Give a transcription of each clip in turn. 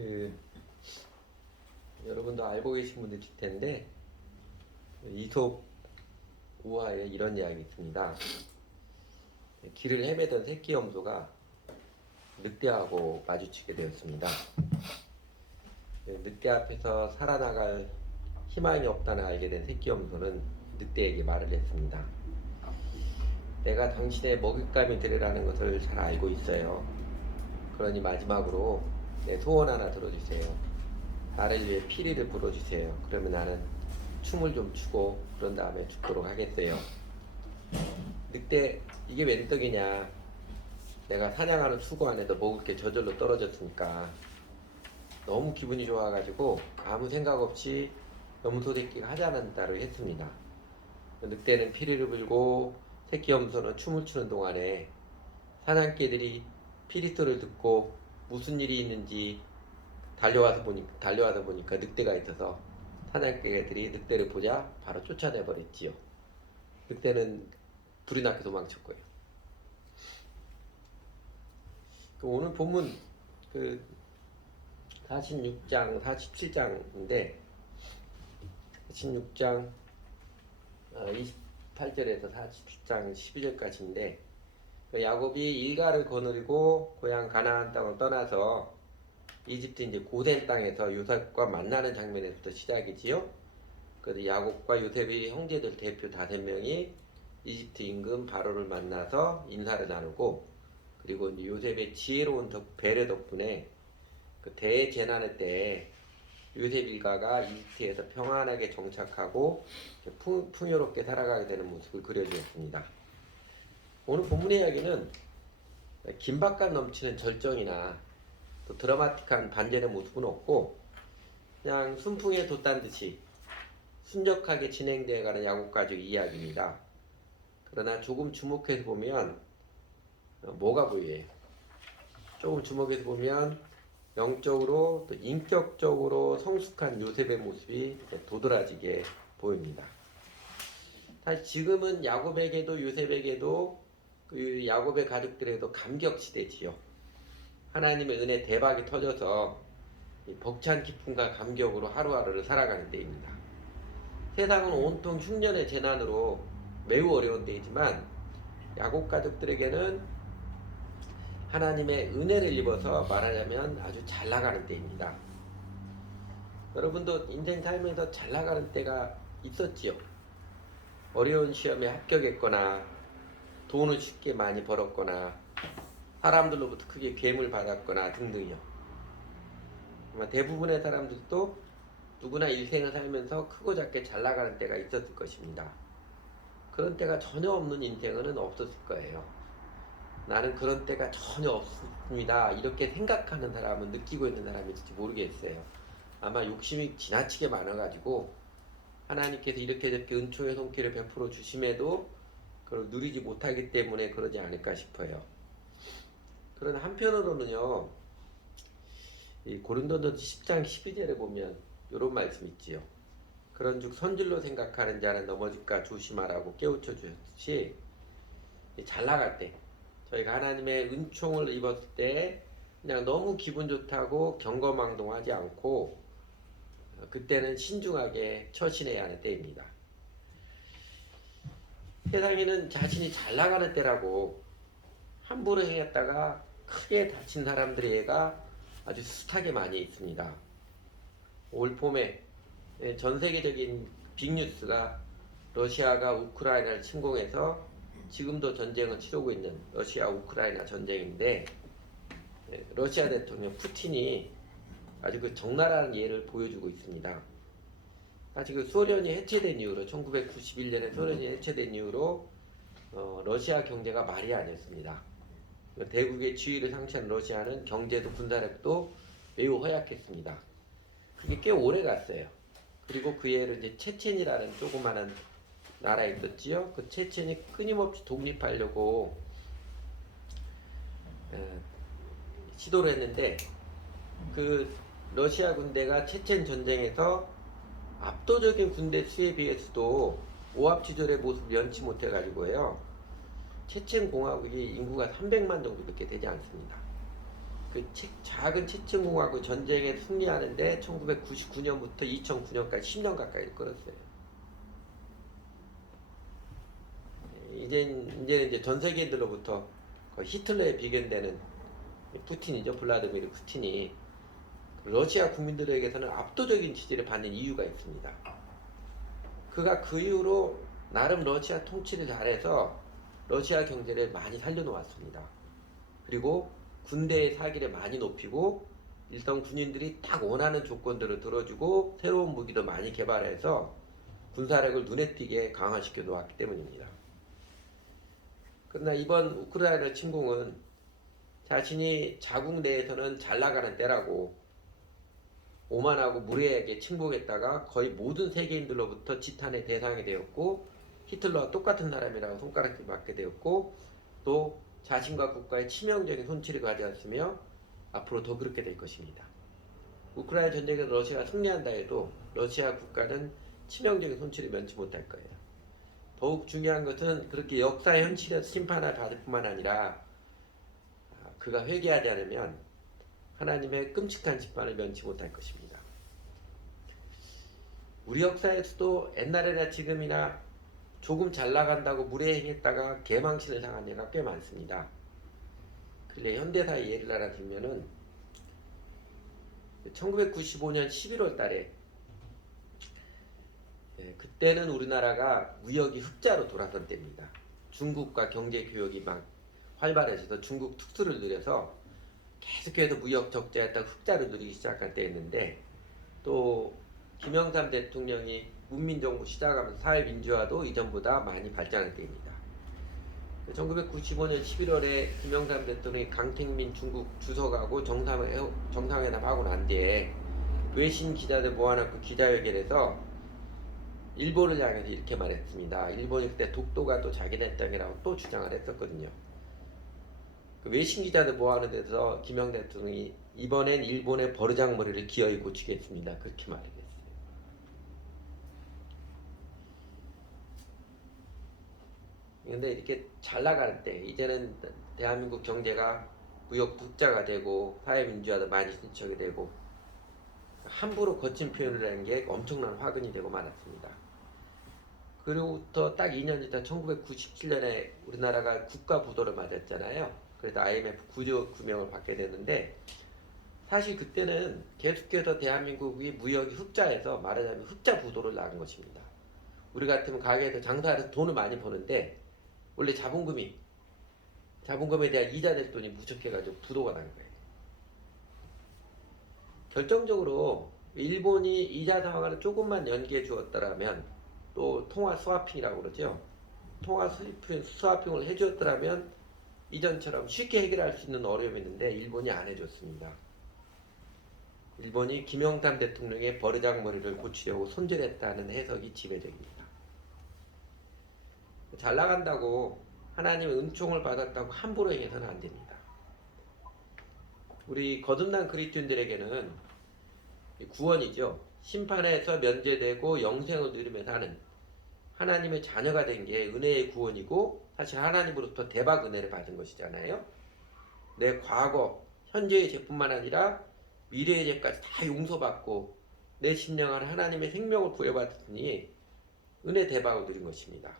그 여러분도 알고 계신 분들 있을 텐데 이솝 우화에 이런 이야기 있습니다. 길을 헤매던 새끼 염소가 늑대하고 마주치게 되었습니다. 늑대 앞에서 살아나갈 희망이 없다는 알게 된 새끼 염소는 늑대에게 말을 했습니다. 내가 당신의 먹잇감이 되리라는 것을 잘 알고 있어요. 그러니 마지막으로 내 소원 하나 들어주세요. 나를 위해 피리를 불어주세요. 그러면 나는 춤을 좀 추고 그런 다음에 죽도록 하겠어요. 늑대, 이게 웬 떡이냐. 내가 사냥하는 수고 안에도 먹을 게 저절로 떨어졌으니까 너무 기분이 좋아가지고 아무 생각 없이 염소 새끼가 하자는 대로 했습니다. 늑대는 피리를 불고 새끼 염소는 춤을 추는 동안에 사냥개들이 피리 소리를 듣고 무슨 일이 있는지 달려와서 보니까 늑대가 있어서 사냥개들이 늑대를 보자 바로 쫓아내 버렸지요. 늑대는 불이 나게 도망쳤고요. 오늘 본문 46장, 47장인데 46장 28절에서 47장 12절까지인데 야곱이 일가를 거느리고 고향 가나안 땅을 떠나서 이집트 이제 고센 땅에서 요셉과 만나는 장면에서부터 시작이지요. 그래서 야곱과 요셉의 형제들 대표 5명이 이집트 임금 바로를 만나서 인사를 나누고, 그리고 이제 요셉의 지혜로운 배려 덕분에 그 대재난의 때 요셉 일가가 이집트에서 평안하게 정착하고 풍요롭게 살아가게 되는 모습을 그려주었습니다. 오늘 본문의 이야기는 긴박감 넘치는 절정이나 또 드라마틱한 반전의 모습은 없고 그냥 순풍에 돛단 듯이 순적하게 진행되어가는 야곱 가족의 이야기입니다. 그러나 조금 주목해서 보면 뭐가 보여요? 조금 주목해서 보면 영적으로 또 인격적으로 성숙한 요셉의 모습이 도드라지게 보입니다. 사실 지금은 야곱에게도 요셉에게도 그 야곱의 가족들에게도 감격 시대지요. 하나님의 은혜 대박이 터져서 벅찬 기쁨과 감격으로 하루하루를 살아가는 때입니다. 세상은 온통 흉년의 재난으로 매우 어려운 때이지만 야곱 가족들에게는 하나님의 은혜를 입어서 말하자면 아주 잘 나가는 때입니다. 여러분도 인생 살면서 잘 나가는 때가 있었지요. 어려운 시험에 합격했거나 돈을 쉽게 많이 벌었거나 사람들로부터 크게 괴물 받았거나 등등이요. 아마 대부분의 사람들도 누구나 인생을 살면서 크고 작게 잘 나가는 때가 있었을 것입니다. 그런 때가 전혀 없는 인생은 없었을 거예요. 나는 그런 때가 전혀 없습니다. 이렇게 생각하는 사람은, 느끼고 있는 사람이 있을지 모르겠어요. 아마 욕심이 지나치게 많아가지고 하나님께서 이렇게 저렇게 은총의 손길을 베풀어 주심에도 그걸 누리지 못하기 때문에 그러지 않을까 싶어요. 그러나 한편으로는요, 이 고린도전서 10장 12절에 보면 이런 말씀 있지요. 그런즉 선질로 생각하는 자는 넘어질까 조심하라고 깨우쳐 주셨듯이 잘 나갈 때, 저희가 하나님의 은총을 입었을 때 그냥 너무 기분 좋다고 경거망동하지 않고 그때는 신중하게 처신해야 하는 때입니다. 세상에는 자신이 잘 나가는 때라고 함부로 행했다가 크게 다친 사람들의 예가 아주 숱하게 많이 있습니다. 올 봄에 전 세계적인 빅뉴스가 러시아가 우크라이나를 침공해서 지금도 전쟁을 치르고 있는 러시아 우크라이나 전쟁인데, 러시아 대통령 푸틴이 아주 그 적나라한 예를 보여주고 있습니다. 아직 그 소련이 해체된 이후로 1991년에 소련이 해체된 이후로 러시아 경제가 말이 아니었습니다. 대국의 지위를 상실한 러시아는 경제도 군사력도 매우 허약했습니다. 그게 꽤 오래 갔어요. 그리고 그 예를 이제 체첸이라는 조그마한 나라에 있었지요. 그 체첸이 끊임없이 독립하려고 시도를 했는데 그 러시아 군대가 체첸 전쟁에서 압도적인 군대 수에 비해서도 오합지졸의 모습을 연치 못해가지고요. 체첸 공화국이 인구가 300만 정도밖에 되지 않습니다. 작은 체증공화국 전쟁에 승리하는데 1999년부터 2009년까지 10년 가까이 끌었어요. 이제는 이제 전 세계인들로부터 거의 히틀러에 비견되는 푸틴이죠. 블라디미르 푸틴이 러시아 국민들에게서는 압도적인 지지를 받는 이유가 있습니다. 그가 그 이후로 나름 러시아 통치를 잘해서 러시아 경제를 많이 살려놓았습니다. 그리고 군대의 사기를 많이 높이고 일선 군인들이 딱 원하는 조건들을 들어주고 새로운 무기도 많이 개발해서 군사력을 눈에 띄게 강화시켜 놓았기 때문입니다. 그러나 이번 우크라이나 침공은 자신이 자국 내에서는 잘 나가는 때라고 오만하고 무례하게 침공했다가 거의 모든 세계인들로부터 지탄의 대상이 되었고 히틀러와 똑같은 사람이라고 손가락질 받게 되었고 또 자신과 국가에 치명적인 손실을 가져왔으며 앞으로 더 그렇게 될 것입니다. 우크라이나 전쟁에서 러시아가 승리한다 해도 러시아 국가는 치명적인 손실을 면치 못할 거예요. 더욱 중요한 것은 그렇게 역사의 현실에서 심판을 받을 뿐만 아니라 그가 회개하지 않으면 하나님의 끔찍한 심판을 면치 못할 것입니다. 우리 역사에서도 옛날이나 지금이나 조금 잘 나간다고 무례행했다가 개망신을 당한 예가 꽤 많습니다. 근래 현대사의 예를 하나 들면은 1995년 11월 달에 그때는 우리나라가 무역이 흑자로 돌아선 때입니다. 중국과 경제 교역이 막 활발해져서 중국 특수를 누려서 계속해서 무역 적자였다가 흑자를 누리기 시작할 때였는데 또 김영삼 대통령이 문민정부 시작하면서 사회민주화도 이전보다 많이 발전할 때입니다. 1995년 11월에 김영삼 대통령이 강택민 중국 주석하고 정상회담하고 난 뒤에 외신 기자들 모아놓고 기자회견에서 일본을 향해서 이렇게 말했습니다. 일본이 그때 독도가 또 자기네 땅이라고 또 주장을 했었거든요. 그 외신 기자들 모아놓은 데서 김영삼 대통령이 이번엔 일본의 버르장머리를 기어이 고치겠습니다. 그렇게 말했어요. 근데 이렇게 잘 나가는 때 이제는 대한민국 경제가 무역 흑자가 되고 사회민주화도 많이 진척이 되고 함부로 거친 표현을 하는 게 엄청난 화근이 되고 말았습니다. 그로부터 딱 2년 있다 1997년에 우리나라가 국가부도를 맞았잖아요. 그래서 IMF 구조 규명을 받게 됐는데 사실 그때는 계속해서 대한민국이 무역이 흑자에서 말하자면 흑자 부도를 나간 것입니다. 우리 같으면 가게에서 장사해서 돈을 많이 버는데 원래 자본금에 대한 이자 낼 돈이 부족해가지고 부도가 난 거예요. 결정적으로 일본이 이자 상황을 조금만 연기해 주었더라면 또 통화 스와핑이라고 그러죠. 통화 스와핑을 해주었더라면 이전처럼 쉽게 해결할 수 있는 어려움이 있는데 일본이 안 해줬습니다. 일본이 김영삼 대통령의 버르장머리를 고치려고 손절했다는 해석이 지배적입니다. 잘 나간다고 하나님의 은총을 받았다고 함부로 행해서는 안 됩니다. 우리 거듭난 그리스도인들에게는 구원이죠. 심판에서 면제되고 영생을 누리면서 하는 하나님의 자녀가 된 게 은혜의 구원이고 사실 하나님으로부터 대박 은혜를 받은 것이잖아요. 내 과거, 현재의 죄뿐만 아니라 미래의 죄까지 다 용서받고 내 심령 안에 하나님의 생명을 부여받았으니 은혜 대박을 누린 것입니다.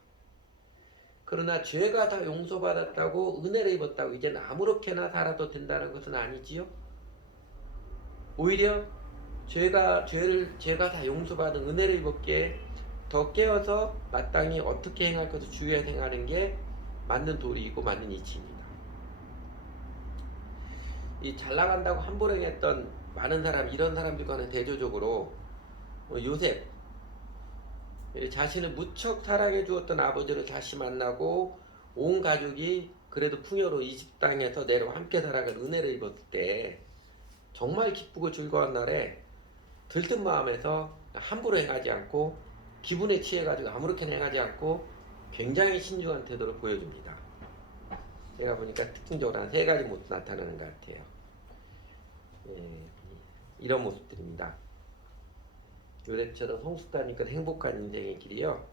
그러나 죄가 다 용서받았다고 은혜를 입었다고 이제는 아무렇게나 살아도 된다는 것은 아니지요. 오히려 죄가 다 용서받은 은혜를 입었기에 더 깨어서 마땅히 어떻게 행할 것을 주의해서 행하는 게 맞는 도리이고 맞는 이치입니다. 이 잘 나간다고 함부로 행했던 많은 사람, 이런 사람들과는 대조적으로 요셉, 자신을 무척 사랑해 주었던 아버지를 다시 만나고 온 가족이 그래도 풍요로 이집 땅에서 내려와 함께 살아갈 은혜를 입었을 때 정말 기쁘고 즐거운 날에 들뜬 마음에서 함부로 행하지 않고 기분에 취해가지고 아무렇게나 행하지 않고 굉장히 신중한 태도를 보여줍니다. 제가 보니까 특징적으로 한 3가지 모습 나타나는 것 같아요. 이런 모습들입니다. 요셉처럼 성숙하니까 행복한 인생의 길이요.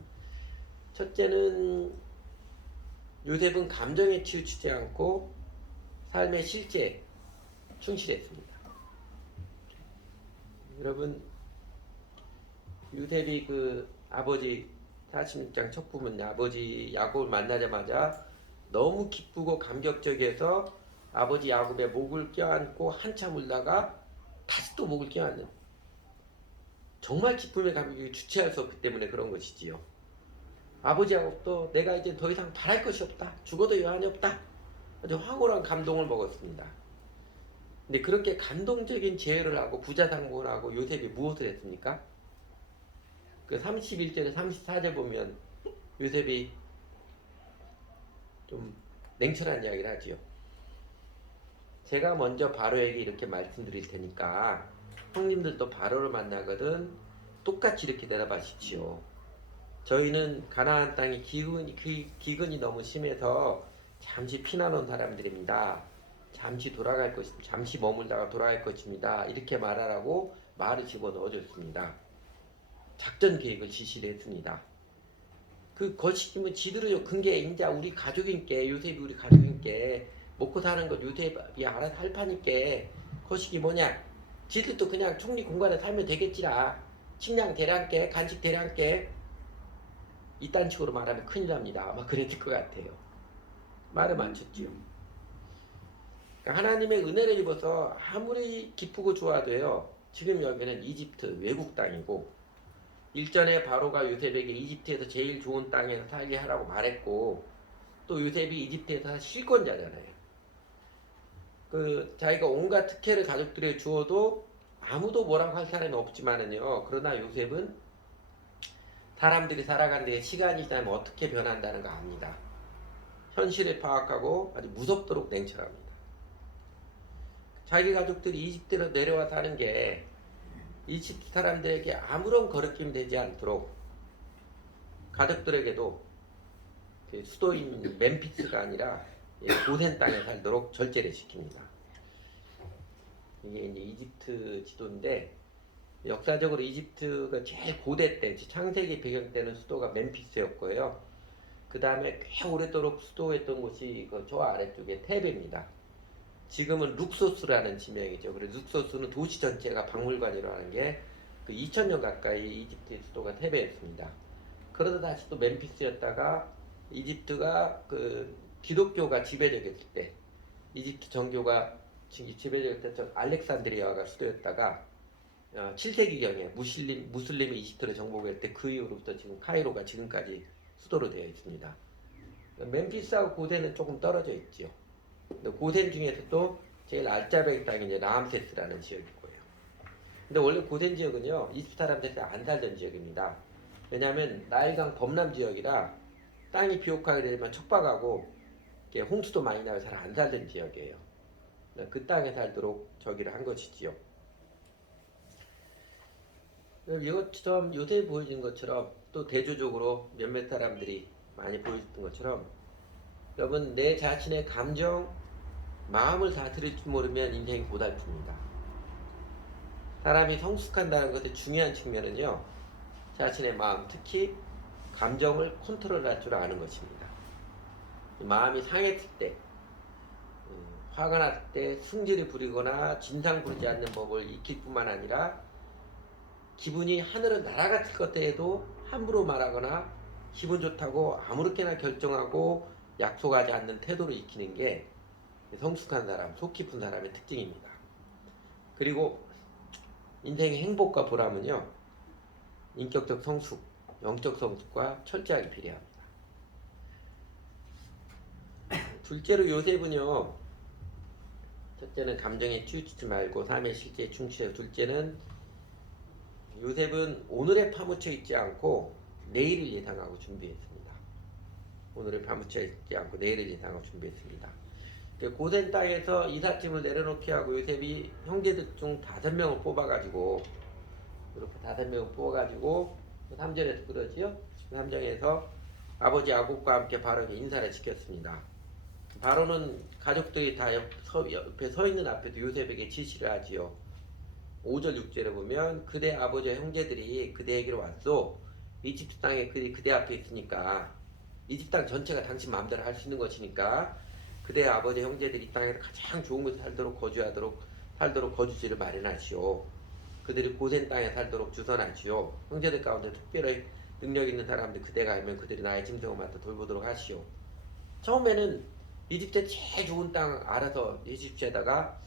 첫째는 요셉은 감정에 치우치지 않고 삶의 실제 충실했습니다. 여러분, 요셉이 그 아버지 46장 첫 부분 아버지 야곱을 만나자마자 너무 기쁘고 감격적이어서 아버지 야곱의 목을 껴안고 한참 울다가 다시 또 목을 껴안는, 정말 기쁨의 감격이 주체할 수 없기 때문에 그런 것이지요. 아버지 야곱도 내가 이제 더 이상 바랄 것이 없다, 죽어도 여한이 없다, 아주 황홀한 감동을 먹었습니다. 근데 그렇게 감동적인 제의를 하고 부자상봉을 하고 요셉이 무엇을 했습니까? 그 31절에 34절 보면 요셉이 좀 냉철한 이야기를 하지요. 제가 먼저 바로에게 이렇게 말씀드릴 테니까 형님들도 바로를 만나거든 똑같이 이렇게 대답하십시오. 저희는 가나안 땅에 기근이 너무 심해서 잠시 피난 온 사람들입니다. 잠시 머물다가 돌아갈 것입니다. 이렇게 말하라고 말을 집어넣어줬습니다. 작전 계획을 지시를 했습니다. 그 거시기면 지들어요. 근게 이제 우리 가족인께, 요셉이 우리 가족인께 먹고 사는 것 요셉이 알아서 할 파니께 거시기 뭐냐, 지들도 그냥 총리 공간에 살면 되겠지라, 식량 대량께 간식 대량께, 이딴 식으로 말하면 큰일 납니다. 아마 그랬을 것 같아요. 말을 맞췄죠. 그러니까 하나님의 은혜를 입어서 아무리 기쁘고 좋아도요, 지금 여기는 이집트 외국 땅이고, 일전에 바로가 요셉에게 이집트에서 제일 좋은 땅에서 살게 하라고 말했고, 또 요셉이 이집트에서 실권자잖아요. 그 자기가 온갖 특혜를 가족들에게 주어도 아무도 뭐라고 할 사람이 없지만은요, 그러나 요셉은 사람들이 살아가는데 시간이 지나면 어떻게 변한다는 거 압니다. 현실을 파악하고 아주 무섭도록 냉철합니다. 자기 가족들이 이집트로 내려와 사는 게 이집트 사람들에게 아무런 거리낌이 되지 않도록 가족들에게도 수도인 멤피스가 아니라 고센 땅에 살도록 절제를 시킵니다. 이게 이제 이집트 지도인데, 역사적으로 이집트가 제일 고대 때, 창세기 배경 때는 수도가 멤피스였고요. 그 다음에 꽤 오래도록 수도했던 곳이 저 아래쪽에 테베입니다. 지금은 룩소스라는 지명이죠. 그래서 룩소스는 도시 전체가 박물관이라고 하는 게 그 2000년 가까이 이집트의 수도가 테베였습니다. 그러다 다시 또 멤피스였다가 이집트가 그 기독교가 지배적이었을 때, 이집트 정교가 지배적일 때 알렉산드리아가 수도였다가 7세기경에 무슬림이 이집트를 정복할 때 그 이후로부터 지금 카이로가 지금까지 수도로 되어 있습니다. 멤피스하고 고센은 조금 떨어져 있지요. 고센 중에서도 제일 알짜배기 땅이 이제 라암세스라는 지역일 거예요. 근데 원래 고센 지역은요, 이집트 사람들이 안 살던 지역입니다. 왜냐하면 나일강 범람 지역이라 땅이 비옥하게 되면 척박하고 홍수도 많이 나고 잘 안 살던 지역이에요. 그 땅에 살도록 저기를 한 것이지요. 이것처럼 요새 보여진 것처럼 또 대조적으로 몇몇 사람들이 많이 보여줬던 것처럼, 여러분 내 자신의 감정, 마음을 다스릴 줄 모르면 인생이 고달픕니다. 사람이 성숙한다는 것의 중요한 측면은요, 자신의 마음, 특히 감정을 컨트롤할 줄 아는 것입니다. 마음이 상했을 때, 화가 났을 때 승질을 부리거나 진상 부리지 않는 법을 익힐 뿐만 아니라, 기분이 하늘을 날아갔을 것 같아도 함부로 말하거나 기분 좋다고 아무렇게나 결정하고 약속하지 않는 태도를 익히는 게 성숙한 사람, 속 깊은 사람의 특징입니다. 그리고 인생의 행복과 보람은요, 인격적 성숙, 영적 성숙과 철저하게 비례합니다. 둘째로 요셉은요, 첫째는 감정에 치우치지 말고 삶의 실제에 충실해요. 둘째는 요셉은 오늘에 파묻혀 있지 않고 내일을 예상하고 준비했습니다. 오늘에 파묻혀 있지 않고 내일을 예상하고 준비했습니다. 고센 땅에서 이삿짐을 내려놓게 하고 요셉이 형제들 중 5명을 뽑아가지고, 이렇게 5명을 뽑아가지고 3절에서 그러지요. 3장에서 아버지 야곱과 함께 바로에게 인사를 시켰습니다. 바로는 가족들이 다 옆에 서 있는 앞에도 요셉에게 지시를 하지요. 5절 6절에 보면 그대 아버지와 형제들이 그대에게로 왔소. 이집트 땅에 그대 앞에 있으니까, 이집트 땅 전체가 당신 마음대로 할 수 있는 것이니까 그대 아버지 형제들이 이 땅에서 가장 좋은 곳에 살도록 거주지를 마련하시오. 그들이 고센 땅에 살도록 주선하시오. 형제들 가운데 특별히 능력 있는 사람들 그대가 알면 그들이 나의 짐승을 맡아 돌보도록 하시오. 처음에는 이집트에 제일 좋은 땅 알아서 이집트에다가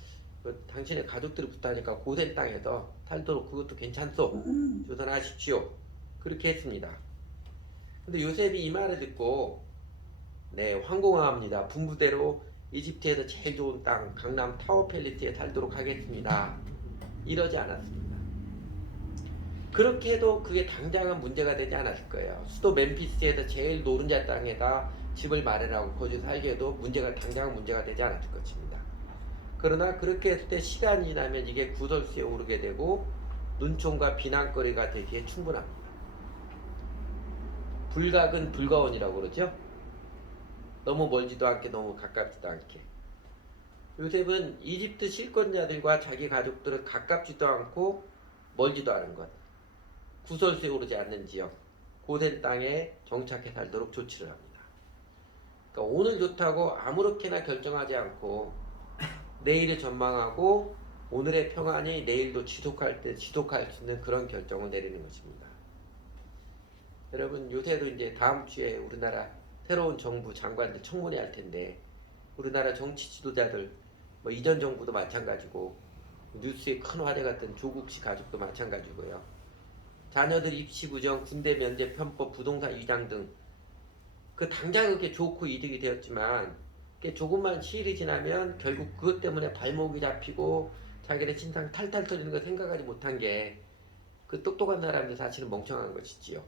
당신의 가족들이 붙다니까 고센 땅에서 살도록 그것도 괜찮소. 주선하십시오. 그렇게 했습니다. 근데 요셉이 이 말을 듣고 네, 황공하옵니다. 분부대로 이집트에서 제일 좋은 땅 강남 타워 팰리스에 살도록 하겠습니다. 이러지 않았습니다. 그렇게 해도 그게 당장은 문제가 되지 않았을 거예요. 수도 멤피스에서 제일 노른자 땅에다 집을 마련하고 거기서 살게 해도 당장은 문제가 되지 않았을 것입니다. 그러나 그렇게 했을 때 시간이 지나면 이게 구설수에 오르게 되고 눈총과 비난거리가 되기에 충분합니다. 불각은 불가원이라고 그러죠. 너무 멀지도 않게 너무 가깝지도 않게. 요셉은 이집트 실권자들과 자기 가족들은 가깝지도 않고 멀지도 않은 것, 구설수에 오르지 않는 지역, 고센 땅에 정착해 살도록 조치를 합니다. 그러니까 오늘 좋다고 아무렇게나 결정하지 않고 내일을 전망하고 오늘의 평안이 내일도 지속할 수 있는 그런 결정을 내리는 것입니다. 여러분 요새도 이제 다음 주에 우리나라 새로운 정부 장관들 청문회 할 텐데 우리나라 정치 지도자들 뭐 이전 정부도 마찬가지고 뉴스에 큰 화제가 된 조국 씨 가족도 마찬가지고요. 자녀들 입시 부정, 군대 면제 편법, 부동산 위장 등 그 당장 그게 좋고 이득이 되었지만 조금만 시일이 지나면 결국 그것 때문에 발목이 잡히고 자기네 신상 탈탈 털리는 거 생각하지 못한 게 그 똑똑한 사람들 사실은 멍청한 것이지요.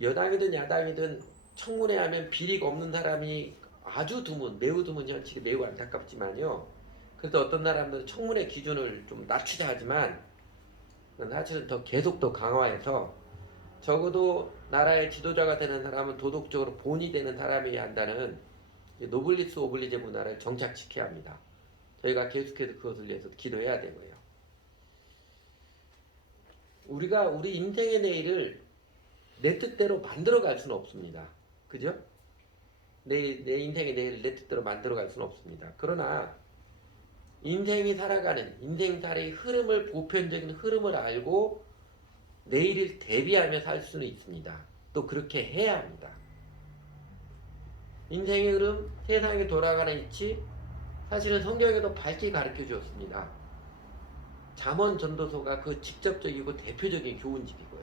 여당이든 야당이든 청문회 하면 비리가 없는 사람이 아주 드문, 매우 드문 현실이 매우 안타깝지만요. 그래서 어떤 사람들은 청문회 기준을 좀 낮추자 하지만 사실은 계속 더 강화해서 적어도 나라의 지도자가 되는 사람은 도덕적으로 본이 되는 사람이어야 한다는 노블리스 오블리제 문화를 정착시켜야 합니다. 저희가 계속해서 그것을 위해서 기도해야 되고요. 우리가 우리 인생의 내일을 내 뜻대로 만들어갈 수는 없습니다. 그죠? 내 인생의 내일을 내 뜻대로 만들어갈 수는 없습니다. 그러나 인생이 살아가는 인생살이의 흐름을 보편적인 흐름을 알고 내일을 대비하며 살 수는 있습니다. 또 그렇게 해야 합니다. 인생의 흐름, 세상이 돌아가는 이치 사실은 성경에도 밝게 가르쳐 주었습니다. 잠언 전도서가 그 직접적이고 대표적인 교훈집이고요.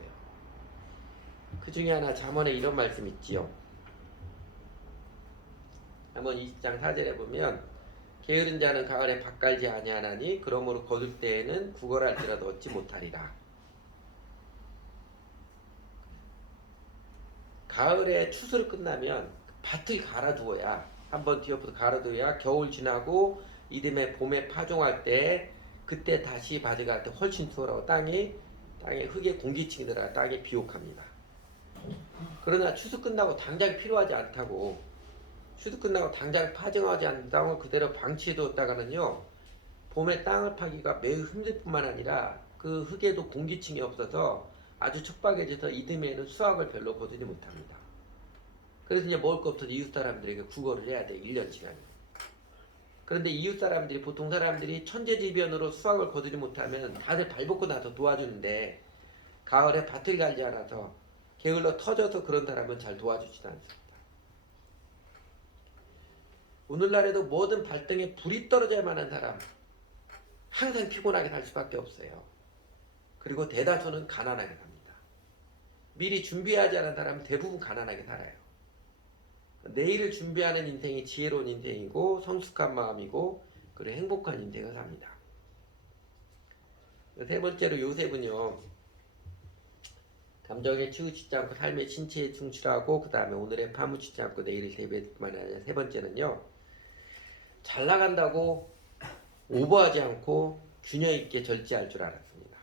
그 중에 하나 잠언에 이런 말씀 있지요. 잠언 20장 4절에 보면 게으른 자는 가을에 밭 갈지 아니하나니 그러므로 거둘 때에는 구걸할지라도 얻지 못하리라. 가을에 추수를 끝나면 밭을 갈아두어야 한번 뒤엎어서 갈아두어야 겨울 지나고 이듬해 봄에 파종할 때 그때 다시 밭을 갈 때 훨씬 수월하고 땅에 흙에 공기층이 들어가 땅이 비옥합니다. 그러나 추수 끝나고 당장 필요하지 않다고 추수 끝나고 당장 파종하지 않는 땅을 그대로 방치해두었다가는요 봄에 땅을 파기가 매우 힘들 뿐만 아니라 그 흙에도 공기층이 없어서 아주 척박해져서 이듬해에는 수확을 별로 거두지 못합니다. 그래서 이제 먹을 거 없어서 이웃 사람들에게 구걸을 해야 돼. 1년치간. 그런데 이웃 사람들이 보통 사람들이 천재지변으로 수확을 거두지 못하면 다들 발벗고 나서 도와주는데 가을에 밭을 갈지 않아서 게을러 터져서 그런 사람은 잘 도와주지도 않습니다. 오늘날에도 모든 발등에 불이 떨어져야만 하는 사람 항상 피곤하게 살 수밖에 없어요. 그리고 대다수는 가난하게 삽니다. 미리 준비하지 않은 사람은 대부분 가난하게 살아요. 내일을 준비하는 인생이 지혜로운 인생이고 성숙한 마음이고 그리고 행복한 인생을 삽니다. 세 번째로 요셉은요. 감정에 치우치지 않고 삶의 신체에 충실하고 그 다음에 오늘의 파묻히지 않고 내일을 대비했만 하냐. 세 번째는요. 잘 나간다고 오버하지 않고 균형 있게 절제할 줄 알았습니다.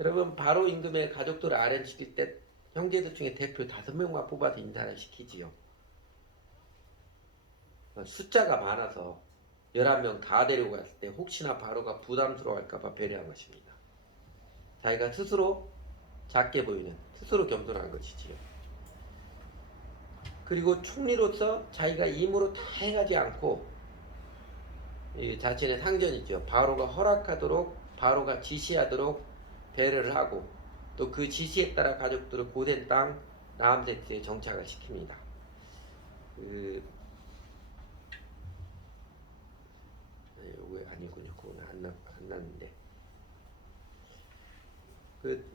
여러분 바로 임금의 가족들을 아련시킬 때 형제들 중에 대표 5명만 뽑아서 인사를 시키지요. 숫자가 많아서 11명 다 데리고 갔을 때 혹시나 바로가 부담스러워할까봐 배려한 것입니다. 자기가 스스로 작게 보이는, 스스로 겸손한 것이지요. 그리고 총리로서 자기가 임으로 다 행하지 않고 이 자신의 상전이죠. 바로가 허락하도록 바로가 지시하도록 배려를 하고 또 그 지시에 따라 가족들을 고된 땅 라암세스에 정착을 시킵니다. 그 왜 아니군요. 그건 안 났는데.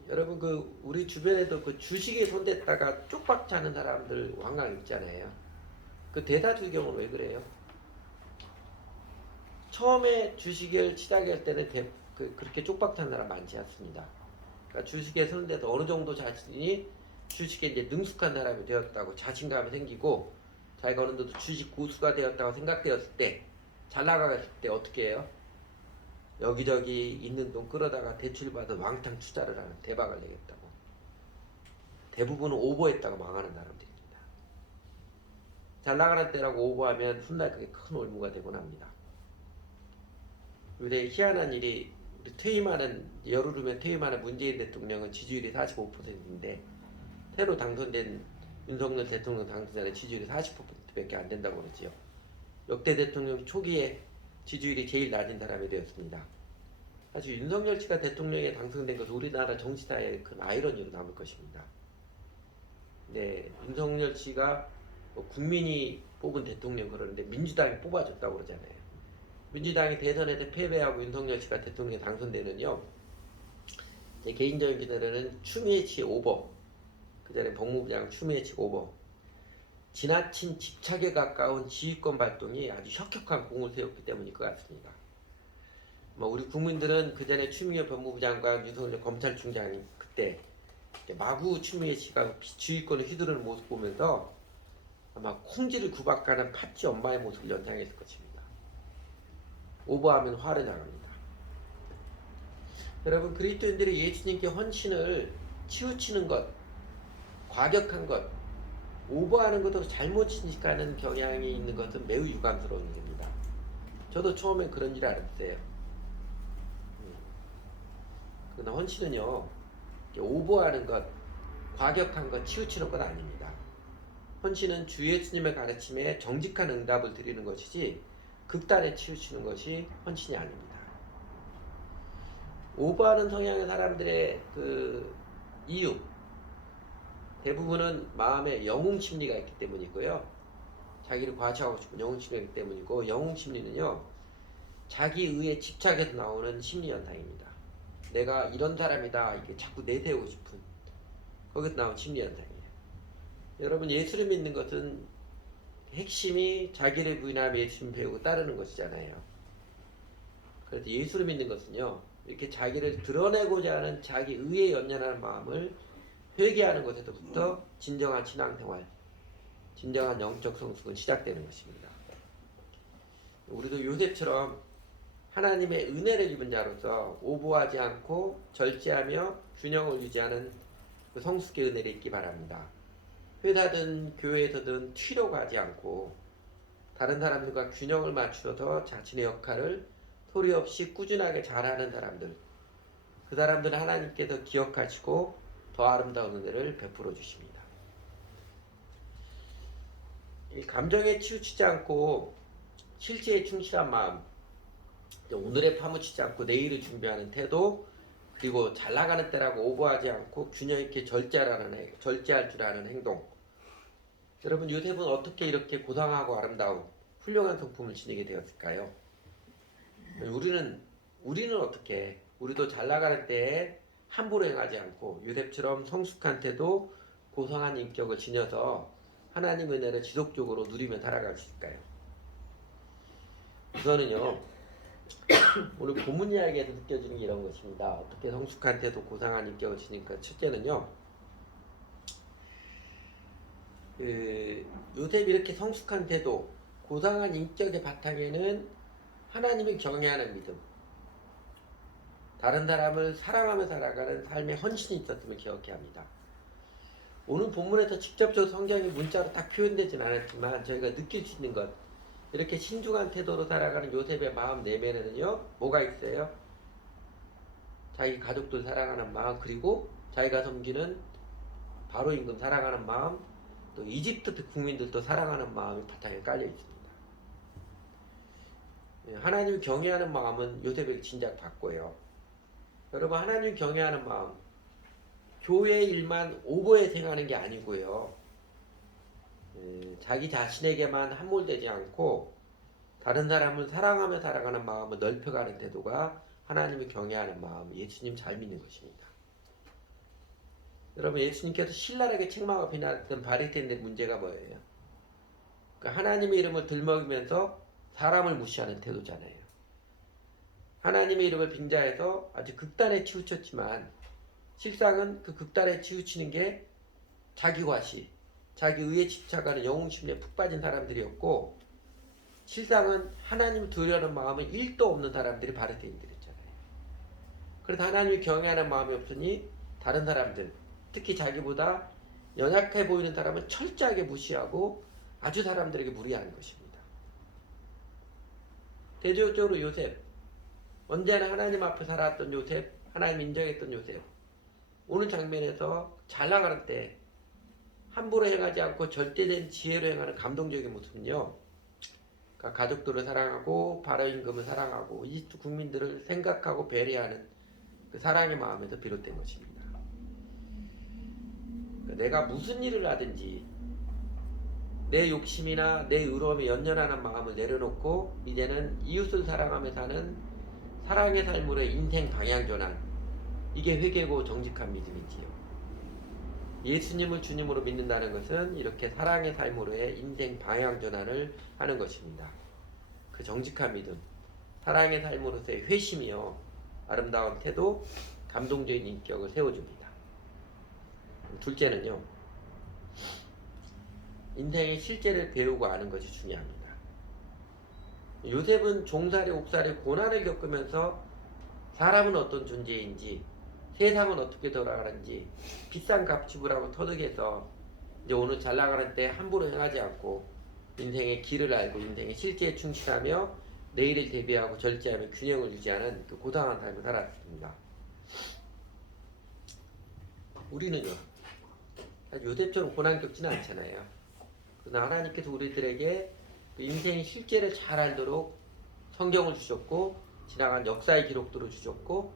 여러분 우리 주변에도 주식에 손댔다가 쪽박 차는 사람들 왕왕 있잖아요. 대다수 경우는 왜 그래요? 처음에 주식을 시작할 때는 그렇게 쪽박 찬 사람 많지 않습니다. 그러니까 주식에 손대도 어느 정도 자신이 주식에 이제 능숙한 사람이 되었다고 자신감이 생기고 자기가 어느 정도 주식 고수가 되었다고 생각되었을 때 잘 나가겠을 때 어떻게 해요? 여기저기 있는 돈 끌어다가 대출받아 왕창 투자를 하는 대박을 내겠다고. 대부분은 오버했다가 망하는 사람들입니다. 잘 나가는 때라고 오버하면 훗날 그게 큰 올무가 되곤 합니다. 요새 희한한 일이 열흘 후면 퇴임하는 문재인 대통령은 지지율이 45%인데 새로 당선된 윤석열 대통령 당선자의 지지율이 40%밖에 안 된다고 그러지요. 역대 대통령 초기에 지지율이 제일 낮은 사람이 되었습니다. 사실 윤석열 씨가 대통령에 당선된 것은 우리나라 정치사에 큰 아이러니로 남을 것입니다. 네, 윤석열 씨가 국민이 뽑은 대통령 그러는데 민주당이 뽑아줬다고 그러잖아요. 민주당이 대선에서 패배하고 윤석열 씨가 대통령에 당선되는요. 제 개인적인 기대는 추미애 씨 오버, 그 전에 법무부장 추미애 씨 오버, 지나친 집착에 가까운 지휘권 발동이 아주 혁혁한 공을 세웠기 때문일 것 같습니다. 우리 국민들은 그 전에 추미애 법무부 장관, 윤석열 검찰총장이 그때 마구 추미애 씨가 지휘권을 휘두르는 모습 보면서 아마 콩쥐를 구박하는 팥쥐 엄마의 모습을 연상했을 것입니다. 오버하면 화를 나갑니다. 여러분, 그리스도인들이 예수님께 헌신을 치우치는 것, 과격한 것, 오버하는 것으로 잘못 인식하는 경향이 있는 것은 매우 유감스러운 일입니다. 저도 처음에 그런 줄 알았어요. 그러나 헌신은요, 오버하는 것, 과격한 것, 치우치는 것 아닙니다. 헌신은 주 예수님의 가르침에 정직한 응답을 드리는 것이지 극단에 치우치는 것이 헌신이 아닙니다. 오버하는 성향의 사람들의 이유, 대부분은 마음에 영웅심리가 있기 때문이고요. 자기를 과시하고 싶은 영웅심리가 있기 때문이고, 영웅심리는요, 자기 의에 집착해서 나오는 심리현상입니다. 내가 이런 사람이다 이게 자꾸 내세우고 싶은, 거기서 나온 심리현상이에요. 여러분, 예수를 믿는 것은 핵심이 자기를 부인하며 예수님 배우고 따르는 것이잖아요. 그래서 예수를 믿는 것은요, 이렇게 자기를 드러내고자 하는 자기 의에 연연하는 마음을 회개하는 것에서부터 진정한 신앙생활, 진정한 영적 성숙은 시작되는 것입니다. 우리도 요셉처럼 하나님의 은혜를 입은 자로서 오버하지 않고 절제하며 균형을 유지하는 그 성숙의 은혜를 입기 바랍니다. 회사든 교회에서든 튀려고 하지 않고 다른 사람들과 균형을 맞추어서 자신의 역할을 소리 없이 꾸준하게 잘하는 사람들, 그 사람들은 하나님께서 기억하시고 더 아름다운 은혜를 베풀어 주십니다. 이 감정에 치우치지 않고 실체에 충실한 마음, 오늘에 파묻히지 않고 내일을 준비하는 태도, 그리고 잘 나가는 때라고 오버하지 않고 균형 있게 절제할 줄 아는 행동. 여러분, 요셉은 어떻게 이렇게 고상하고 아름다운 훌륭한 성품을 지니게 되었을까요? 우리는 어떻게, 우리도 잘 나가는 때에 함부로 행하지 않고 요셉처럼 성숙한 태도, 고상한 인격을 지녀서 하나님의 은혜를 지속적으로 누리며 살아갈 수 있을까요? 우선은요, 오늘 본문 이야기에서 느껴지는 게 이런 것입니다. 어떻게 성숙한 태도, 고상한 인격을 지니까 첫째는요, 요셉이 이렇게 성숙한 태도, 고상한 인격의 바탕에는 하나님을 경외하는 믿음, 다른 사람을 사랑하며 살아가는 삶의 헌신이 있었음을 기억해야 합니다. 오늘 본문에서 직접적으로 성경이 문자로 딱 표현되진 않았지만 저희가 느낄 수 있는 것, 이렇게 신중한 태도로 살아가는 요셉의 마음 내면에는요, 뭐가 있어요? 자기 가족들 사랑하는 마음, 그리고 자기가 섬기는 바로 임금 사랑하는 마음, 또 이집트 국민들도 사랑하는 마음이 바탕에 깔려 있습니다. 하나님을 경외하는 마음은 요셉에게 진작 받고요. 여러분, 하나님 경외하는 마음, 교회 일만 오버에 생각하는 게 아니고요. 자기 자신에게만 함몰되지 않고 다른 사람을 사랑하며 살아가는 마음을 넓혀가는 태도가 하나님을 경외하는 마음, 예수님 잘 믿는 것입니다. 여러분, 예수님께서 신랄하게 책망하고 비난했던 바리새인들의 문제가 뭐예요? 그러니까 하나님의 이름을 들먹이면서 사람을 무시하는 태도잖아요. 하나님의 이름을 빙자해서 아주 극단에 치우쳤지만 실상은 그 극단에 치우치는 게 자기 과시, 자기 의에 집착하는 영웅심리에 푹 빠진 사람들이었고, 실상은 하나님을 두려워하는 마음은 1도 없는 사람들이 바리새인들이었잖아요. 그래서 하나님을 경외하는 마음이 없으니 다른 사람들, 특히 자기보다 연약해 보이는 사람은 철저하게 무시하고 아주 사람들에게 무리하는 것입니다. 대조적으로 요셉, 언제나 하나님 앞에 살아왔던 요셉, 하나님 인정했던 요셉, 오늘 장면에서 잘 나가는 때 함부로 행하지 않고 절대된 지혜로 행하는 감동적인 모습은요, 그러니까 가족들을 사랑하고 바로 임금을 사랑하고 이집트 국민들을 생각하고 배려하는 그 사랑의 마음에서 비롯된 것입니다. 그러니까 내가 무슨 일을 하든지 내 욕심이나 내 의로움에 연연하는 마음을 내려놓고 이제는 이웃을 사랑하며 사는 사랑의 삶으로의 인생 방향 전환, 이게 회개고 정직한 믿음이지요. 예수님을 주님으로 믿는다는 것은 이렇게 사랑의 삶으로의 인생 방향 전환을 하는 것입니다. 그 정직한 믿음, 사랑의 삶으로서의 회심이요, 아름다운 태도, 감동적인 인격을 세워줍니다. 둘째는요, 인생의 실제를 배우고 아는 것이 중요합니다. 요셉은 종살이 옥살이 고난을 겪으면서 사람은 어떤 존재인지, 세상은 어떻게 돌아가는지 비싼 값 지불하고 터득해서 이제 오늘 잘 나가는 때 함부로 행하지 않고 인생의 길을 알고 인생의 실제에 충실하며 내일을 대비하고 절제하며 균형을 유지하는 그 고상한 삶을 살았습니다. 우리는요, 요셉처럼 고난 겪지는 않잖아요. 그러나 하나님께서 우리들에게 그 인생의 실제를 잘 알도록 성경을 주셨고 지나간 역사의 기록들을 주셨고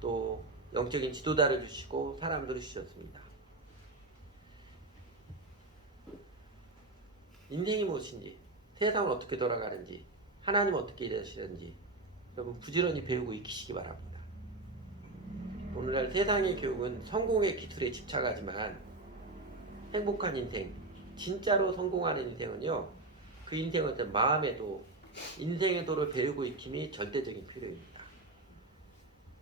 또 영적인 지도자를 주시고 사람들을 주셨습니다. 인생이 무엇인지, 세상은 어떻게 돌아가는지, 하나님은 어떻게 일하시는지 여러분 부지런히 배우고 익히시기 바랍니다. 오늘날 세상의 교육은 성공의 기술에 집착하지만 행복한 인생, 진짜로 성공하는 인생은요, 그 인생은 어떤 마음에도 인생의 도를 배우고 익힘이 절대적인 필요입니다.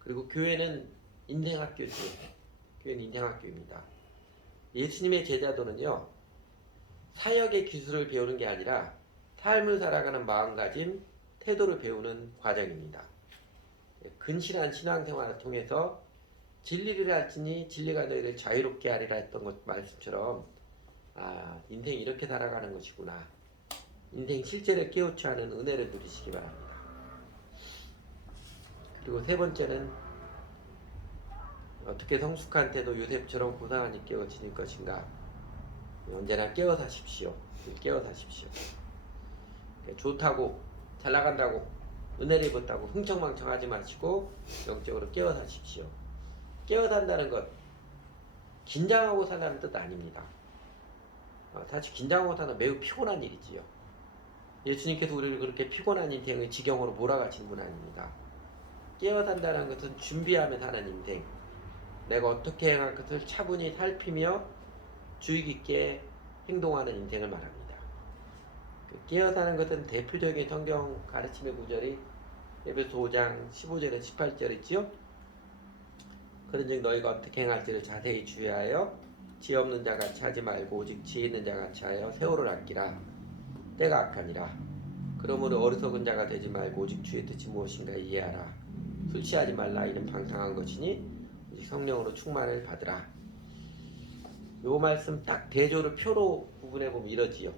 그리고 교회는 인생학교지요. 교회는 인생학교입니다. 예수님의 제자도는요, 사역의 기술을 배우는 게 아니라 삶을 살아가는 마음가짐, 태도를 배우는 과정입니다. 근실한 신앙생활을 통해서 진리를 알지니 진리가 너희를 자유롭게 하리라 했던 것 말씀처럼 인생이 이렇게 살아가는 것이구나. 인생 실제를 깨우쳐 하는 은혜를 누리시기 바랍니다. 그리고 세 번째는 어떻게 성숙한 태도 요셉처럼 고상한 인격을 지닐 것인가. 언제나 깨어 사십시오. 깨어 사십시오. 좋다고 잘 나간다고 은혜를 입었다고 흥청망청하지 마시고 영적으로 깨어 사십시오. 깨어 산다는 것 긴장하고 살라는 뜻 아닙니다. 사실 긴장하고 사는 매우 피곤한 일이지요. 예수님께서 우리를 그렇게 피곤한 인생의 지경으로 몰아가신 분 아닙니다. 깨어 산다는 것은 준비하며 사는 인생, 내가 어떻게 행할 것을 차분히 살피며 주의 깊게 행동하는 인생을 말합니다. 깨어 사는 것은 대표적인 성경 가르침의 구절이 에베소 5장 15절에 18절 있지요. 그런즉 너희가 어떻게 행할지를 자세히 주의하여 지혜 없는 자같이 하지 말고 오직 지혜 있는 자같이 하여 세월을 아끼라. 때가 악하니라. 그러므로 어리석은 자가 되지 말고 오직 주의 뜻이 무엇인가 이해하라. 술 취하지 말라. 이는 방탕한 것이니 오직 성령으로 충만을 받으라. 요 말씀 딱 대조를 표로 구분해 보면 이러지요.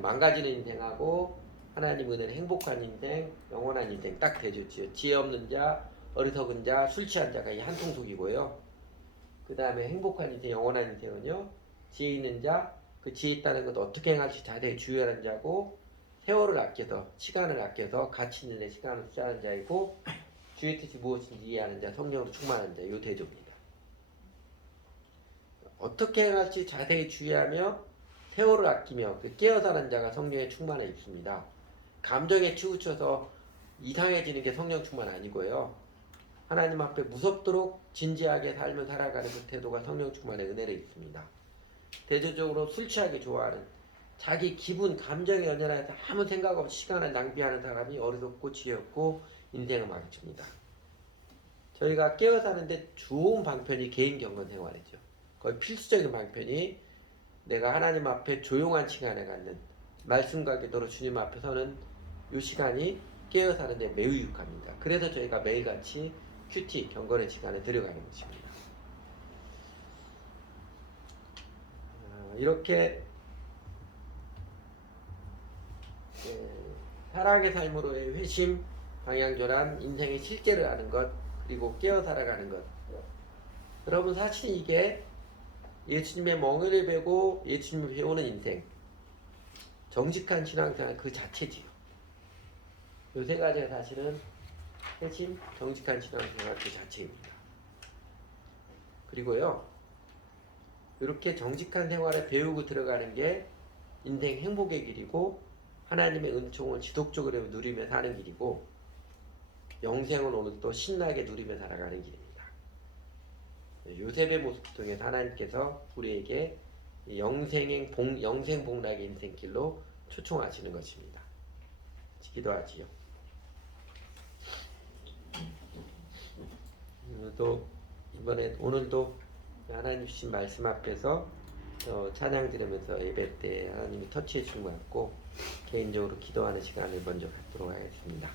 망가지는 인생하고 하나님 은혜는 행복한 인생, 영원한 인생 딱 대조지요. 지혜 없는 자, 어리석은 자, 술 취한 자가 이 한통속이고요. 그 다음에 행복한 인생, 영원한 인생은요, 지혜 있는 자, 그 지혜 있다는 것 어떻게 행할지 자세히 주의하는 자고 세월을 아껴서 시간을 아껴서 가치 있는 데 시간을 투자하는 자이고 주의 뜻이 무엇인지 이해하는 자 성령으로 충만한 자요 대조입니다. 어떻게 행할지 자세히 주의하며 세월을 아끼며 깨어 사는 자가 성령의 충만에 있습니다. 감정에 치우쳐서 이상해지는 게 성령 충만 아니고요. 하나님 앞에 무섭도록 진지하게 삶을 살아가는 그 태도가 성령 충만의 은혜로 있습니다. 대조적으로 술 취하기 좋아하는 자기 기분, 감정에 연연해서 아무 생각 없이 시간을 낭비하는 사람이 어리석고 지혜 없고 인생을 망칩니다. 저희가 깨어 사는데 좋은 방편이 개인 경건 생활이죠. 거의 필수적인 방편이 내가 하나님 앞에 조용한 시간에 갖는 말씀과 기도로 주님 앞에 서는 이 시간이 깨어 사는데 매우 유익합니다. 그래서 저희가 매일같이 큐티 경건의 시간에 들어가는 것입니다. 이렇게 사랑의 삶으로의 회심, 방향전환, 인생의 실제를 아는 것, 그리고 깨어 살아가는 것. 여러분 사실 이게 예수님의 멍에를 베고 예수님을 배우는 인생, 정직한 신앙생활 그 자체지요. 요 세 가지가 사실은 회심, 정직한 신앙생활 그 자체입니다. 그리고요, 이렇게 정직한 생활을 배우고 들어가는 게 인생 행복의 길이고 하나님의 은총을 지속적으로 누리며 사는 길이고 영생을 오늘 또 신나게 누리며 살아가는 길입니다. 요셉의 모습 통해서 하나님께서 우리에게 영생복락의 인생길로 초청하시는 것입니다. 기도하지요. 오늘도 하나님 주신 말씀 앞에서 찬양 드리면서 예배 때 하나님이 터치해 주신 것 같고 개인적으로 기도하는 시간을 먼저 갖도록 하겠습니다.